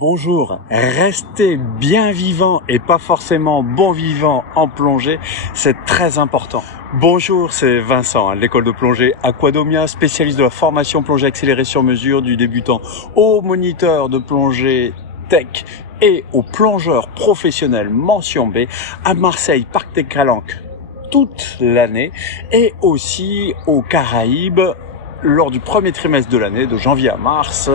Bonjour, rester bien vivant et pas forcément bon vivant en plongée, c'est très important. Bonjour, c'est Vincent, de l'école de plongée Aquadomia, spécialiste de la formation plongée accélérée sur mesure du débutant au moniteur de plongée tech et au plongeur professionnel mention B à Marseille, Parc des Calanques toute l'année et aussi aux Caraïbes lors du premier trimestre de l'année, de janvier à mars,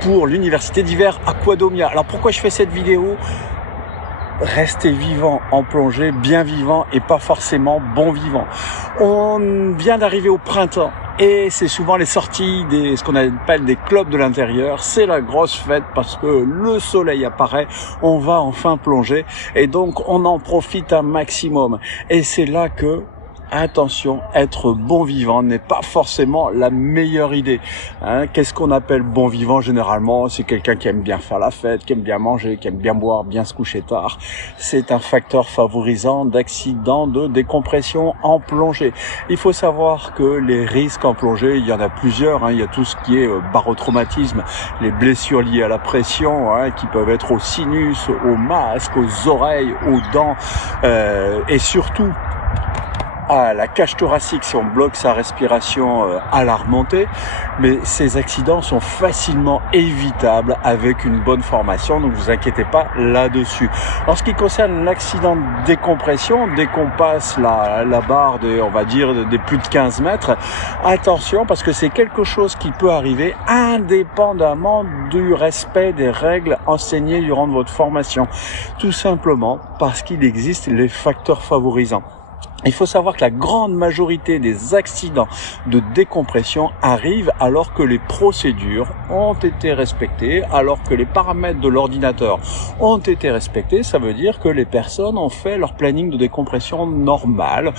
pour l'université d'hiver Aquadomia. Alors pourquoi je fais cette vidéo ? Rester vivant en plongée, bien vivant et pas forcément bon vivant. On vient d'arriver au printemps et c'est souvent les sorties des ce qu'on appelle des clubs de l'intérieur. C'est la grosse fête parce que le soleil apparaît, on va enfin plonger et donc on en profite un maximum. Et c'est là que attention, être bon vivant n'est pas forcément la meilleure idée. Qu'est-ce qu'on appelle bon vivant généralement ? C'est quelqu'un qui aime bien faire la fête, qui aime bien manger, qui aime bien boire, bien se coucher tard. C'est un facteur favorisant d'accidents de décompression en plongée. Il faut savoir que les risques en plongée, il y en a plusieurs. Il y a tout ce qui est barotraumatisme, les blessures liées à la pression, qui peuvent être au sinus, au masque, aux oreilles, aux dents, et surtout à la cage thoracique si on bloque sa respiration à la remontée, mais ces accidents sont facilement évitables avec une bonne formation, donc vous inquiétez pas là-dessus. En ce qui concerne l'accident de décompression, dès qu'on passe la barre on va dire des plus de 15 mètres, attention parce que c'est quelque chose qui peut arriver indépendamment du respect des règles enseignées durant votre formation, tout simplement parce qu'il existe les facteurs favorisants. Il faut savoir que la grande majorité des accidents de décompression arrivent alors que les procédures ont été respectées, alors que les paramètres de l'ordinateur ont été respectés. Ça veut dire que les personnes ont fait leur planning de décompression normal,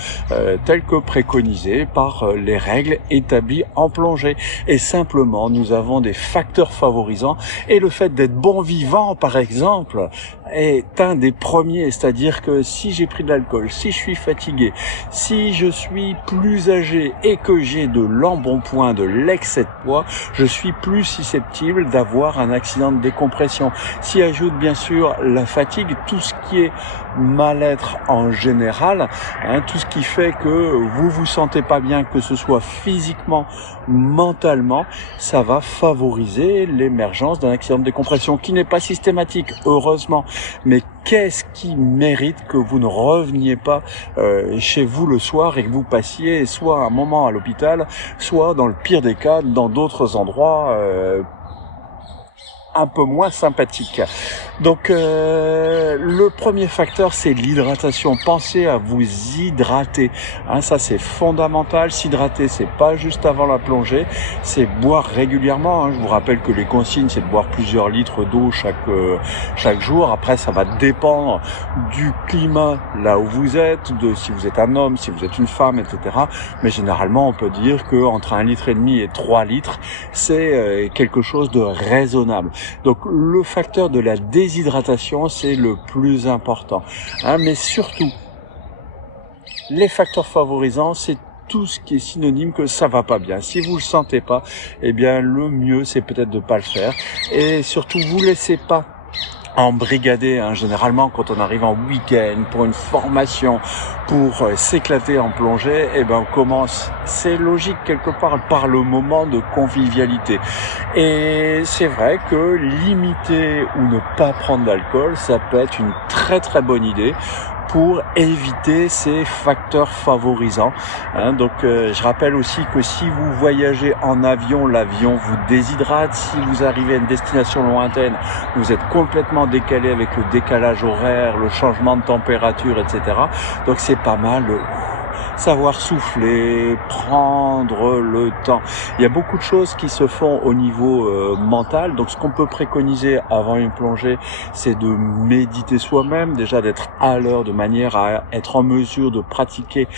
tel que préconisé par les règles établies en plongée. Et simplement, nous avons des facteurs favorisants. Et le fait d'être bon vivant, par exemple, est un des premiers. C'est-à-dire que si j'ai pris de l'alcool, si je suis fatigué, si je suis plus âgé et que j'ai de l'embonpoint, de l'excès de poids, je suis plus susceptible d'avoir un accident de décompression. S'y ajoute bien sûr la fatigue, tout ce qui est mal-être en général, tout ce qui fait que vous vous sentez pas bien, que ce soit physiquement, mentalement, ça va favoriser l'émergence d'un accident de décompression qui n'est pas systématique, heureusement. Mais qu'est-ce qui mérite que vous ne reveniez pas chez vous le soir et que vous passiez soit un moment à l'hôpital, soit dans le pire des cas, dans d'autres endroits un peu moins sympathique. Donc le premier facteur, c'est l'hydratation. Pensez à vous hydrater. Ça c'est fondamental. S'hydrater, c'est pas juste avant la plongée, c'est boire régulièrement. Je vous rappelle que les consignes, c'est de boire plusieurs litres d'eau chaque jour. Après, ça va dépendre du climat là où vous êtes, de si vous êtes un homme, si vous êtes une femme, etc. Mais généralement, on peut dire que entre 1,5 litre et 3 litres, c'est quelque chose de raisonnable. Donc le facteur de la déshydratation, c'est le plus important. Mais surtout, les facteurs favorisants, c'est tout ce qui est synonyme que ça va pas bien. Si vous le sentez pas, eh bien le mieux c'est peut-être de pas le faire. Et surtout, vous laissez pas embrigadé, généralement quand on arrive en week-end pour une formation, pour s'éclater en plongée, on commence, c'est logique quelque part, par le moment de convivialité. Et c'est vrai que limiter ou ne pas prendre d'alcool, ça peut être une très très bonne idée pour éviter ces facteurs favorisants. Donc je rappelle aussi que si vous voyagez en avion, l'avion vous déshydrate. Si vous arrivez à une destination lointaine, vous êtes complètement décalé avec le décalage horaire, le changement de température, etc. Donc c'est pas mal de savoir souffler, prendre le temps. Il y a beaucoup de choses qui se font au niveau mental. Donc ce qu'on peut préconiser avant une plongée, c'est de méditer soi-même, déjà d'être à l'heure de manière à être en mesure de pratiquer,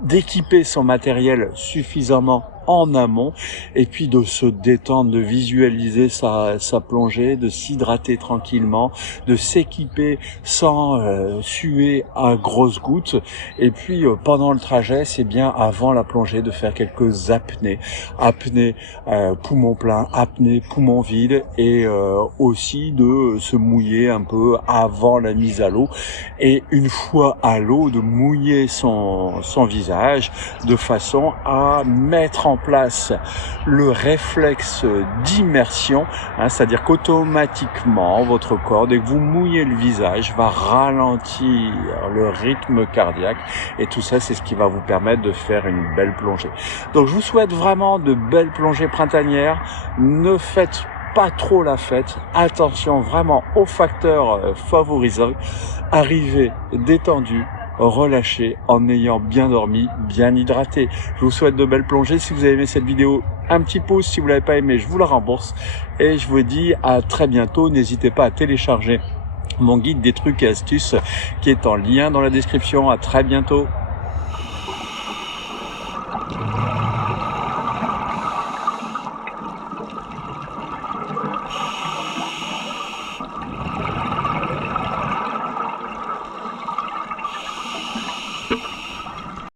d'équiper son matériel suffisamment en amont, et puis de se détendre, de visualiser sa plongée, de s'hydrater tranquillement, de s'équiper sans suer à grosses gouttes. Et puis pendant le trajet, c'est bien avant la plongée de faire quelques apnées, poumon plein, apnées poumon vide, et aussi de se mouiller un peu avant la mise à l'eau, et une fois à l'eau de mouiller son visage de façon à mettre en place le réflexe d'immersion, c'est-à-dire qu'automatiquement votre corps, dès que vous mouillez le visage, va ralentir le rythme cardiaque, et tout ça c'est ce qui va vous permettre de faire une belle plongée. Donc je vous souhaite vraiment de belles plongées printanières. Ne faites pas trop la fête, attention vraiment aux facteurs favorisants, arrivez détendu, relâché, en ayant bien dormi, bien hydraté. Je vous souhaite de belles plongées. Si vous avez aimé cette vidéo, un petit pouce. Si vous l'avez pas aimé, je vous la rembourse, et je vous dis à très bientôt. N'hésitez pas à télécharger mon guide des trucs et astuces qui est en lien dans la description. À très bientôt.